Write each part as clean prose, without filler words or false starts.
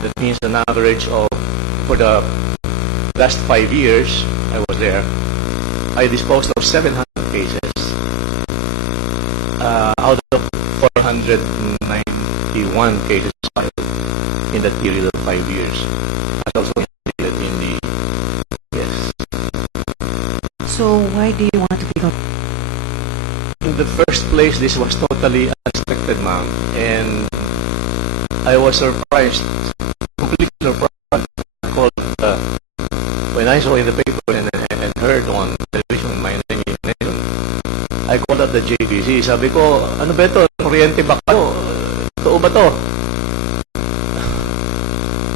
That means an average of, for the last 5 years I was there, I disposed of 700 cases out of 491 cases filed in that period of 5 years. I also included in the yes. So why do you want to be? In the first place, this was totally unexpected, ma'am, and I was surprised, completely surprised. When I saw in the paper and heard on television my name is mentioned, I called up the JBC. Sabi ko, ano ba ito? Kuryente ba kayo? Totoo ba ito?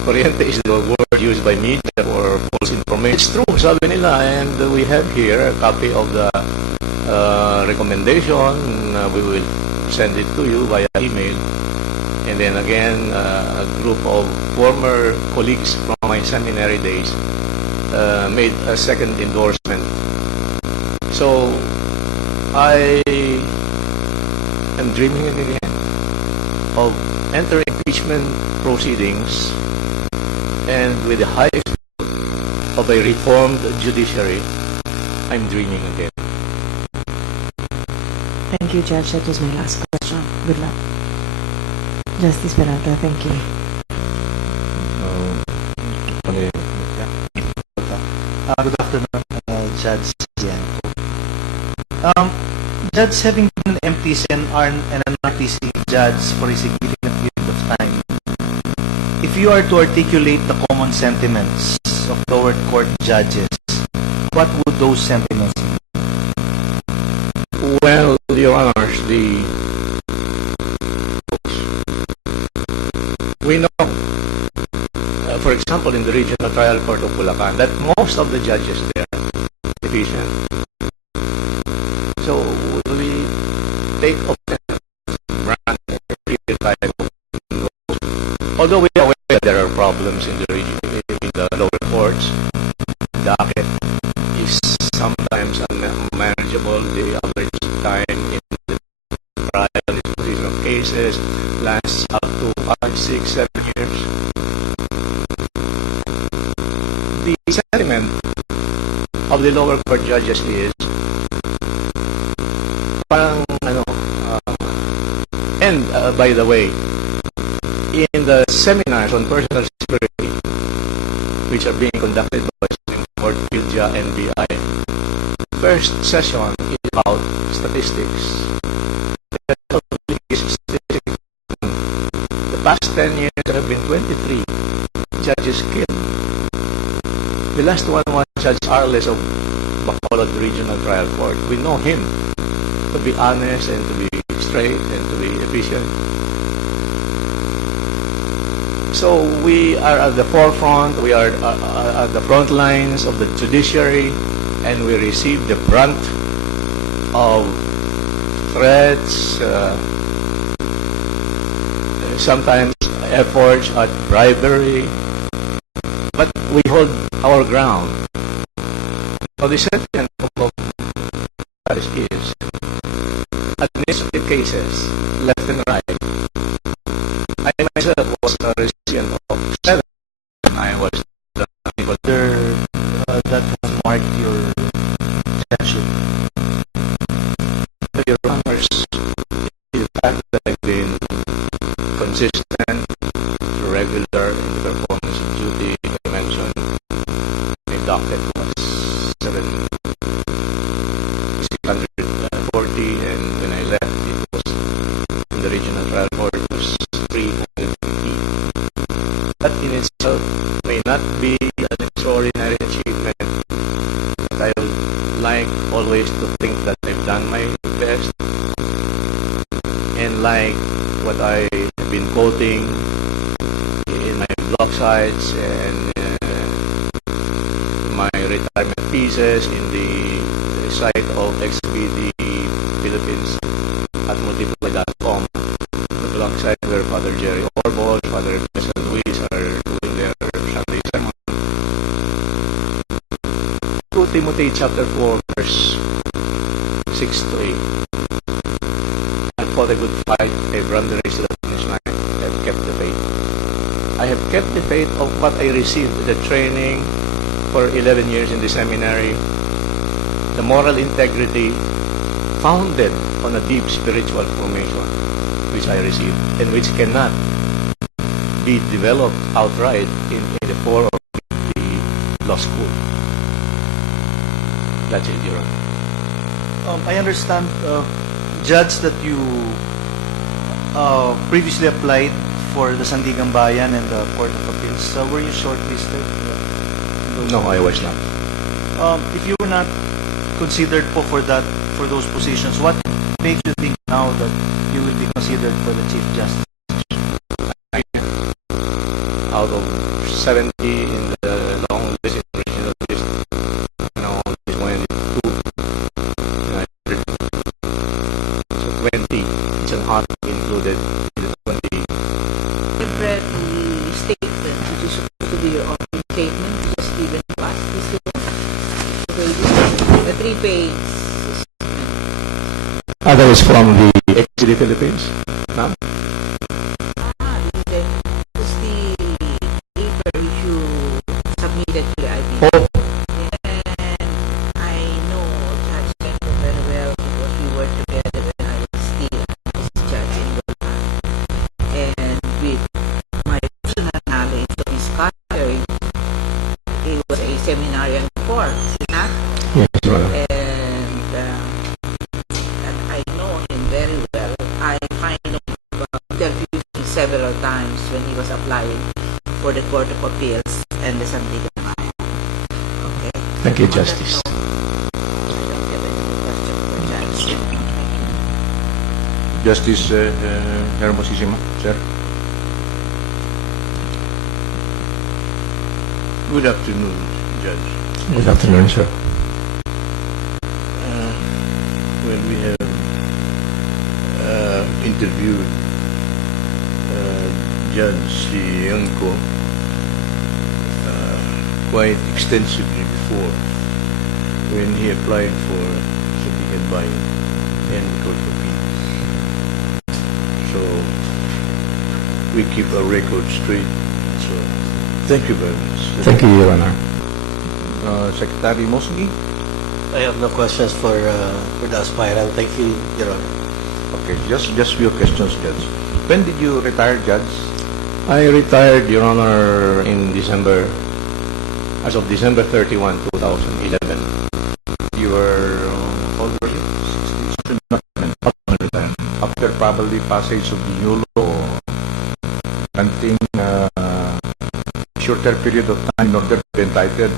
Kuryente is the word used by media for false information. It's true, sabi nila, and we have here a copy of the recommendation. We will send it to you via email. And then again, a group of former colleagues from my seminary days made a second endorsement. So I am dreaming again of entering impeachment proceedings, and with the high expectation of a reformed judiciary, I'm dreaming again. Thank you, Judge. That was my last question. Good luck. Justice Peralta, thank you. Good afternoon, Judge Siayngco. Judge, having been an MTC and an RTC judge for a significant period of time, if you are to articulate the common sentiments of lower court judges, what would those sentiments be? Well, Your Honors, we know, for example, in the Regional Trial Court of Bulacan, that most of the judges there are efficient. So we take offense, run every time. Although we are aware there are problems in the region, in the lower courts, the docket is sometimes unmanageable. The average time in the trial disposition of cases lasts up to 5, 6, 7 years. The sentiment of the lower court judges is parang and by the way, in the seminars on personal security which are being conducted by Supreme Court, PILJA, and BI, first session is about statistics. The past 10 years there have been 23 judges killed. The last one was Judge Arles of Bacolod Regional Trial Court. We know him to be honest and to be straight and to be efficient. So we are at the forefront, we are at the front lines of the judiciary, and we receive the brunt of threats, sometimes efforts at bribery, but we hold our ground. So the sentiment of is administrative cases, left and right. I myself was a recipient of 7. I was the that has marked your attention. Your Honors, the fact that I've been consistent, regular in the performance of duty. I mentioned my docket was 640, and when I left, it was in the Regional Trial Court, it was 350. That in itself may not be an extraordinary achievement, but I would like always to think that I've done my best, and like what I have been quoting in my blog sites and my retirement pieces in the site of XBD Philippines at multiply.com, the blog site where Father Jerry Orbol, Father Mesa Luis are doing their Sunday sermon. 2 Timothy chapter 4 verse 6 to 8. I fought a good fight, I've run the race to the finish line, I have kept the faith. I have kept the faith of what I received, the training for 11 years in the seminary, the moral integrity founded on a deep spiritual formation which I received and which cannot be developed outright in the four of the law school. That's it, Your Honor. I understand, Judge, that you previously applied for the Sandigan Bayan and the Court of Appeals. Were you shortlisted? No, I was not. If you were not considered for those positions, what makes you think now that you will be considered for the Chief Justice? Out of 70 in the long list, original list, now only 22. So 20, it's an honor included in the 20. I've read the statement, which is supposed to be your opening statement, just given to us this year. The 3-page statement. That was from the ex-city Philippines. Ma'am? This is the paper which you submitted to the IBC. Oh, And I know Judge Siayngco very well because we worked together when I was still as judge in Bulacan. And with my personal knowledge of his scholarship, he was a seminarian before, not? yes, Your Honor. And I know him very well. I kind of interviewed him several times when he was applying for the Court of Appeals and the Sandigan Bayan. Okay. Thank you, On that Justice. note, I don't have any question for Judge. Justice Hermosissima, sir. Good afternoon, Judge. Good afternoon, sir. When we have interviewed Judge Siayngco quite extensively before when he applied for Sandigan Bayan and the Court of Appeals. So we keep our record straight. So thank you very much. Thank you, Your Honor. Secretary Mosgi. I have no questions for the aspirant. Thank you, Your Honor. Okay, just few questions, Judge. When did you retire, Judge? I retired, Your Honor, in December, as of December 31, 2011. You were how old were you? 60. After probably passage of the new law, granting shorter period of time in order to be entitled.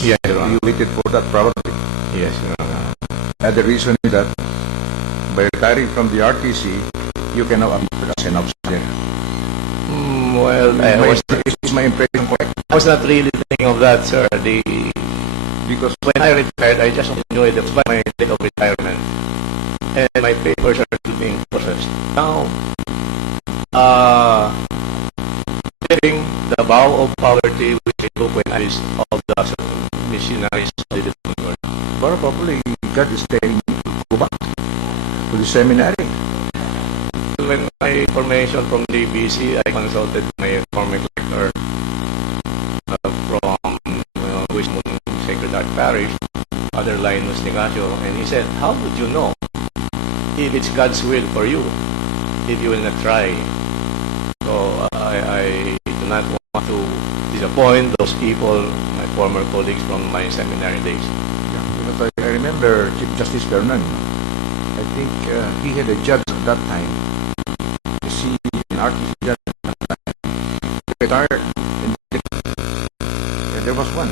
Yes, Your Honor. You waited for that probably. Yes, Your Honor. And the reason is that by retiring from the RTC, you can now appear as an outsider. Well, Is my impression correct? I was not really thinking of that, sir. Because When I retired, I just enjoyed my day of retirement. And my papers are still being processed. Now, getting the vow of poverty which I took when I was of the missionaries of the Lord. probably God is telling you to go back to the seminary. When my information from the BC, I consulted my former collector from Wismon Sacred Heart Parish, Father Linus Nicasio, and he said, how would you know if it's God's will for you, if you will not try? So I do not want to disappoint those people, my former colleagues from my seminary days. Yeah, because I remember Chief Justice Bernan. I think he had a judge at that time. See an RTC judge at that time. He retired. And there was one.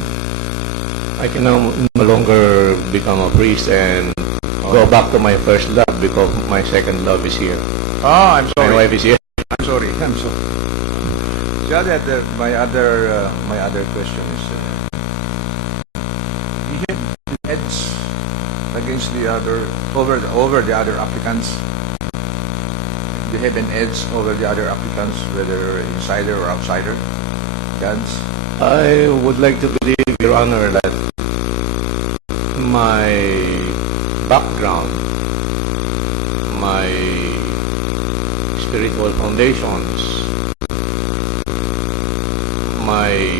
I can no longer become a priest and go back to my first love because my second love is here. Ah, I'm My sorry. wife is here. I'm sorry. The other, my other question is, he had the edge against the other over the other applicants. They have an edge over the other applicants, whether insider or outsider. Judge. I would like to believe, Your Honor, that my background, my spiritual foundations my